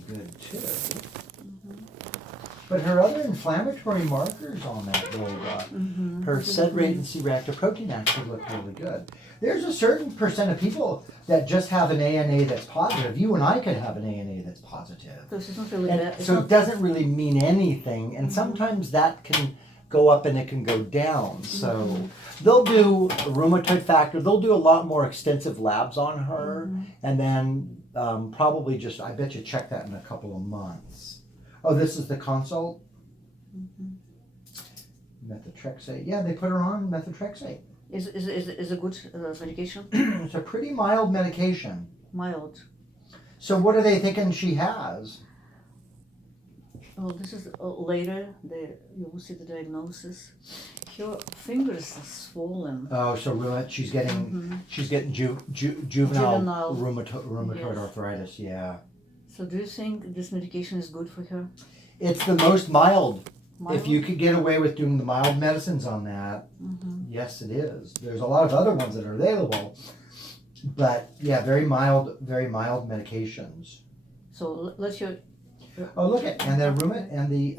pretty good too. But her other inflammatory markers on that little, her sed rate and C-reactive protein actually look really good. There's a certain percent of people that just have an ANA that's positive. You and I could have an ANA that's positive. So it's not really And bad. It's so not, it doesn't really mean anything, and sometimes that can go up and it can go down. So they'll do a rheumatoid factor, they'll do a lot more extensive labs on her, and then probably just, I bet you check that in a couple of months. Oh, this is the consult? Methotrexate, yeah, they put her on methotrexate. is a good medication? It's a pretty mild medication. Mild. So what are they thinking she has? Oh, this is later. You will see the diagnosis. Her fingers are swollen. Oh, so she's getting juvenile rheumatoid Yes. arthritis. Yeah, So do you think this medication is good for her? it's the most mild. Mild? If you could get away with doing the mild medicines on that, yes, it is. There's a lot of other ones that are available, but yeah, very mild medications. So let your Oh, look at and the rheuma and the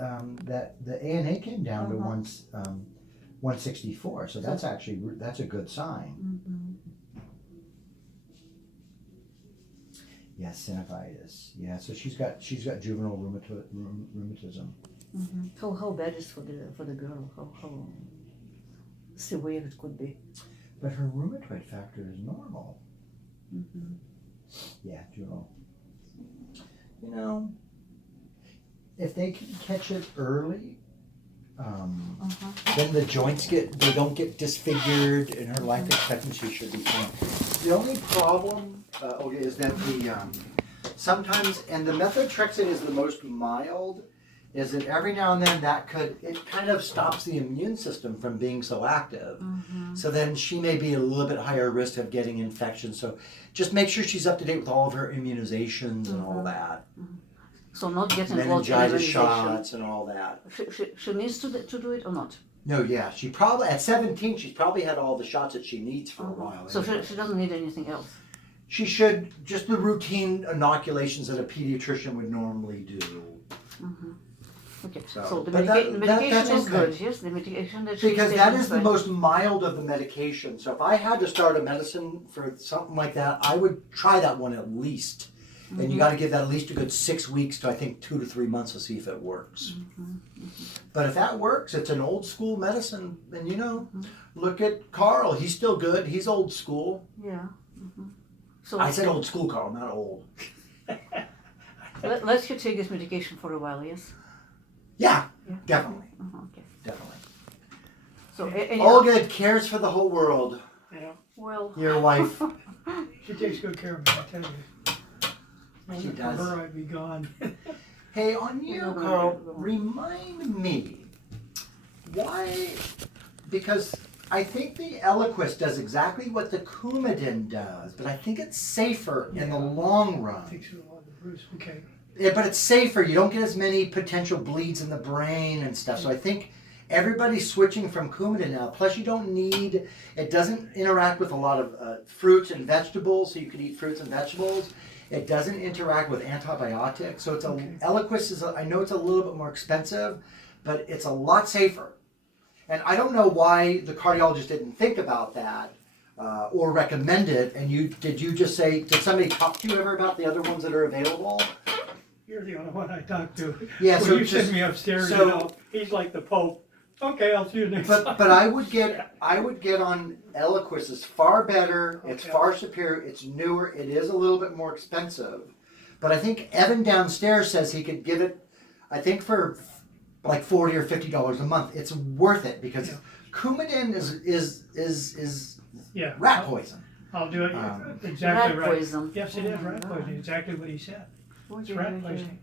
the ANA came down to 164. So that's actually a good sign. Yeah, synovitis. Yeah, so she's got juvenile rheumatism. How bad is for the girl? How severe it could be? But her rheumatoid factor is normal. Yeah, juvenile. You know, if they can catch it early, then the joints don't get disfigured, and her life expectancy should be fine. The only problem is that sometimes, and the methotrexate is the most mild, is that every now and then it kind of stops the immune system from being so active. So then she may be a little bit higher risk of getting infections. So just make sure she's up to date with all of her immunizations and all that. So not getting Meningitis shots and all that. She needs to do it or not? No, yeah, she probably, at 17, she's probably had all the shots that she needs for a while. So she doesn't need anything else? She should, just the routine inoculations that a pediatrician would normally do. Okay, So- so the but medication that's is okay. good, yes? The medication that she's Because taking that is is the fine. most mild of the medication. So if I had to start a medicine for something like that, I would try that one at least. And you got to give that at least a good 6 weeks to, I think, 2 to 3 months to see if it works. But if that works, it's an old school medicine. And look at Carl. He's still good. He's old school. Yeah. So I said old school, Carl, not old. let her take this medication for a while, yes? Yeah, Yeah. definitely. Okay. Definitely. So Olga cares for the whole world. Yeah, well, Your wife. she takes good care of me, I tell you. She For does. her, I'd be gone. Hey, on you, Carl, remind me why, because I think the Eliquis does exactly what the Coumadin does, but I think it's safer in the long run. Takes a lot of the bruise. Okay. Yeah, but it's safer. You don't get as many potential bleeds in the brain and stuff. So I think everybody's switching from Coumadin now. Plus, it doesn't interact with a lot of fruits and vegetables, so you can eat fruits and vegetables. It doesn't interact with antibiotics. So Eliquis I know it's a little bit more expensive, but it's a lot safer. And I don't know why the cardiologist didn't think about that or recommend it. And did somebody talk to you ever about the other ones that are available? You're the only one I talked to. Yeah, When so you just- send me upstairs, so- he's like the Pope. Okay, I'll see you next time. But I would get on Eliquis. It's far better. It's Okay. far superior. It's newer. It is a little bit more expensive, but I think Evan downstairs says he could give it. I think for like $40 or $50 a month. It's worth it because Coumadin is Yeah. rat poison. I'll do it exactly rat right. poison. Yes, it is rat God. poison. Exactly what he said. It's Okay, rat okay. poisoning.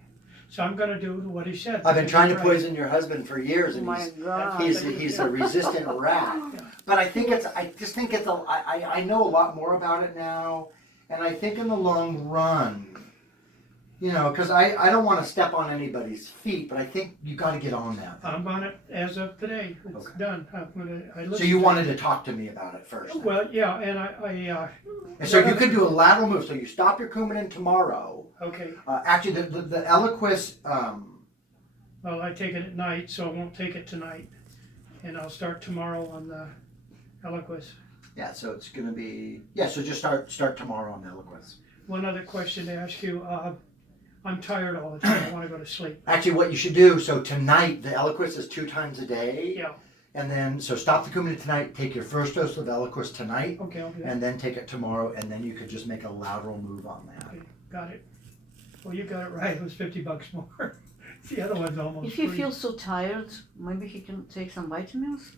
So I'm going to do what he said. I've been trying to Right. poison your husband for years, Oh and my God. he's a resistant rat. But I just think I know a lot more about it now, and I think in the long run, You know, because I don't want to step on anybody's feet, but I think you got to get on that. I'm on it as of today. It's Okay. done. I So listened you to wanted to talk to me about it first. then. Well, yeah, and I And so you could do a lateral move. So you stop your Coumadin tomorrow. okay. Actually, the Eliquis, Well, I take it at night, so I won't take it tonight. And I'll start tomorrow on the Eliquis. yeah. So it's gonna be So just start tomorrow on the Eliquis. One other question to ask you. I'm tired all the time. I want to go to sleep. Actually, what you should do. So tonight the Eliquis is 2 times a day. Yeah. And then so stop the Coumadin tonight. Take your first dose of Eliquis tonight, Okay, I'll do that. and then take it tomorrow, and then you could just make a lateral move on that. Okay, got it. Well, you got it right. It was $50 more. The other one's almost If you free. feel so tired, maybe he can take some vitamins.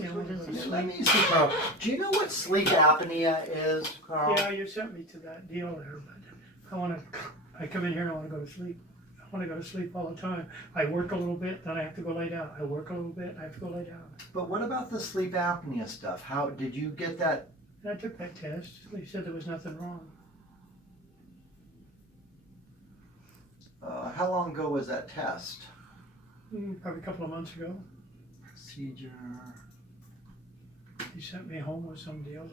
Yeah, What is it? Let me see, Carl. Do you know what sleep apnea is, Carl? Yeah, you sent me to that deal there, but I come in here and I want to go to sleep. I want to go to sleep all the time. I work a little bit, then I have to go lay down. I work a little bit, I have to go lay down. But what about the sleep apnea stuff? How did you get that? And I took that test. They said there was nothing wrong. How long ago was that test? Probably a couple of months ago. Procedure. He sent me home with some deal.